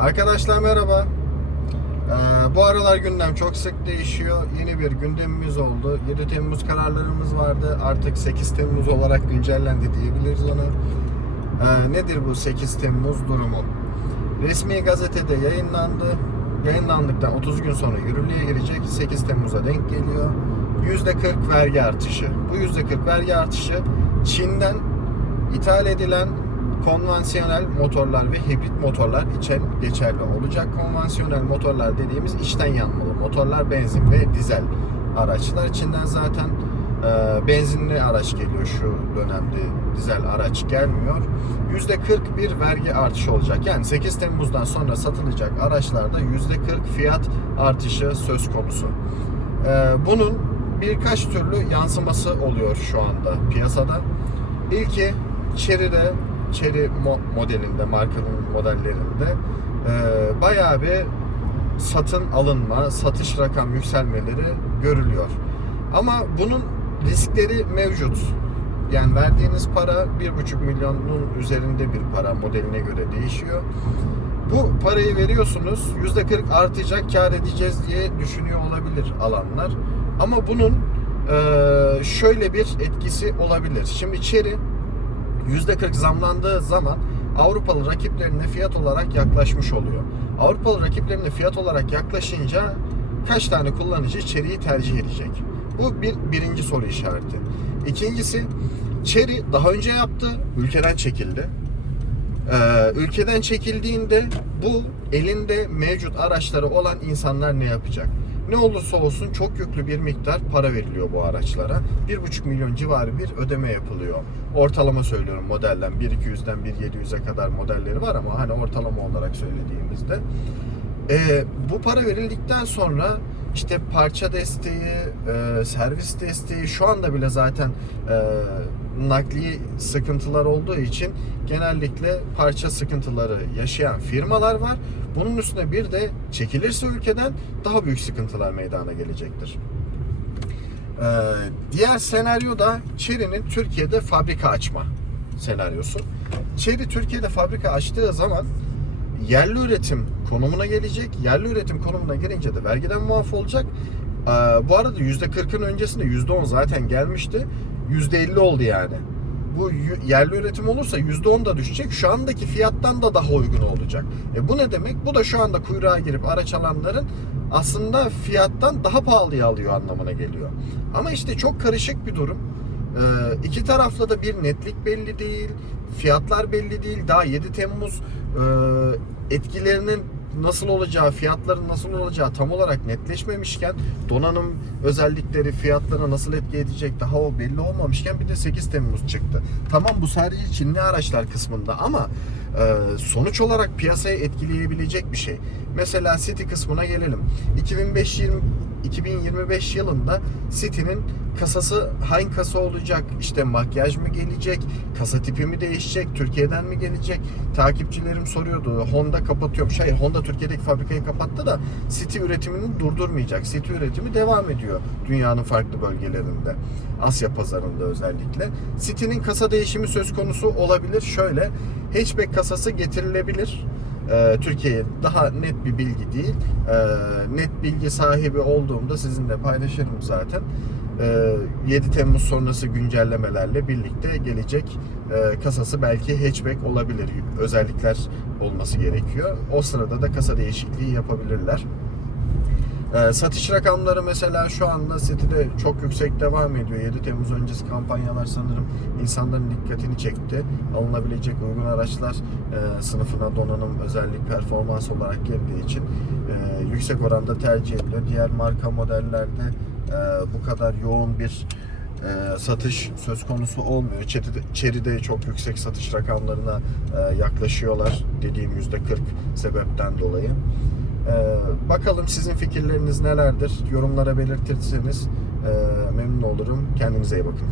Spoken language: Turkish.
Arkadaşlar merhaba. Ee, bu aralar gündem çok sık değişiyor. Yeni bir gündemimiz oldu. 7 Temmuz kararlarımız vardı. Artık 8 Temmuz olarak güncellendi diyebiliriz ona. Ee, nedir bu 8 Temmuz durumu? Resmi gazetede yayınlandı. Yayınlandıktan 30 gün sonra yürürlüğe girecek. 8 Temmuz'a denk geliyor. %40 vergi artışı. Bu %40 vergi artışı Çin'den ithal edilen konvansiyonel motorlar ve hibrit motorlar için geçerli olacak. Konvansiyonel motorlar dediğimiz içten yanmalı motorlar, benzin ve dizel araçlar. Çin'den zaten e, benzinli araç geliyor şu dönemde dizel araç gelmiyor. %40 bir vergi artışı olacak. Yani 8 Temmuz'dan sonra satılacak araçlarda %40 fiyat artışı söz konusu. E, bunun birkaç türlü yansıması oluyor şu anda piyasada. İlki Chery'de Chery mo- modelinde, markanın modellerinde e, bayağı bir satın alınma, satış rakam yükselmeleri görülüyor. Ama bunun riskleri mevcut. Yani verdiğiniz para 1,5 milyonun üzerinde bir para modeline göre değişiyor. Bu parayı veriyorsunuz %40 artacak kar edeceğiz diye düşünüyor olabilir alanlar. Ama bunun e, şöyle bir etkisi olabilir. Şimdi Chery %40 zamlandığı zaman Avrupalı rakiplerine fiyat olarak yaklaşmış oluyor. Avrupalı rakiplerine fiyat olarak yaklaşınca kaç tane kullanıcı içeriği tercih edecek? Bu bir birinci soru işareti. İkincisi Chery daha önce yaptı, ülkeden çekildi. Ee, ülkeden çekildiğinde bu elinde mevcut araçları olan insanlar ne yapacak? Ne olursa olsun çok yüklü bir miktar para veriliyor bu araçlara. 1,5 milyon civarı bir ödeme yapılıyor. Ortalama söylüyorum modelden 1.200'den 1.700'e kadar modelleri var ama hani ortalama olarak söylediğimizde. Ee, bu para verildikten sonra işte parça desteği, e, servis desteği şu anda bile zaten e, nakli sıkıntılar olduğu için genellikle parça sıkıntıları yaşayan firmalar var. Bunun üstüne bir de çekilirse ülkeden daha büyük sıkıntılar meydana gelecektir. Ee, diğer senaryo da Chery'nin Türkiye'de fabrika açma senaryosu. Chery Türkiye'de fabrika açtığı zaman yerli üretim konumuna gelecek. Yerli üretim konumuna gelince de vergiden muaf olacak. Ee, bu arada %40'ın öncesinde %10 zaten gelmişti. %50 oldu yani. Bu yerli üretim olursa %10 da düşecek. Şu andaki fiyattan da daha uygun olacak. E bu ne demek? Bu da şu anda kuyruğa girip araç alanların aslında fiyattan daha pahalıya alıyor anlamına geliyor. Ama işte çok karışık bir durum. Ee, iki tarafla da bir netlik belli değil. Fiyatlar belli değil. Daha 7 Temmuz e, etkilerinin nasıl olacağı, fiyatların nasıl olacağı tam olarak netleşmemişken donanım özellikleri fiyatlara nasıl etki edecek daha o belli olmamışken bir de 8 Temmuz çıktı. Tamam bu sadece Çinli araçlar kısmında ama e, sonuç olarak piyasayı etkileyebilecek bir şey. Mesela City kısmına gelelim. 2005 20 2025 yılında City'nin kasası hangi kasa olacak? İşte makyaj mı gelecek? Kasa tipi mi değişecek? Türkiye'den mi gelecek? Takipçilerim soruyordu. Honda kapatıyor. Şey Honda Türkiye'deki fabrikayı kapattı da City üretimini durdurmayacak. City üretimi devam ediyor dünyanın farklı bölgelerinde. Asya pazarında özellikle. City'nin kasa değişimi söz konusu olabilir. Şöyle hatchback kasası getirilebilir. Ee, Türkiye'ye daha net bir bilgi değil. Ee, net bilgi sahibi olduğumda sizinle paylaşırım zaten. Ee, 7 Temmuz sonrası güncellemelerle birlikte gelecek e, kasası belki hatchback olabilir. Özellikler olması gerekiyor. O sırada da kasa değişikliği yapabilirler. Ee, satış rakamları mesela şu anda City'de çok yüksek devam ediyor. 7 Temmuz öncesi kampanyalar sanırım insanların dikkatini çekti. Alınabilecek uygun araçlar e, sınıfına donanım özellik performans olarak girdiği için e, yüksek oranda tercih ediliyor. Diğer marka modellerde e, bu kadar yoğun bir e, satış söz konusu olmuyor. Chery'de, Chery'de çok yüksek satış rakamlarına e, yaklaşıyorlar dediğim %40 sebepten dolayı. Ee, bakalım sizin fikirleriniz nelerdir? Yorumlara belirtirseniz e, memnun olurum. Kendinize iyi bakın.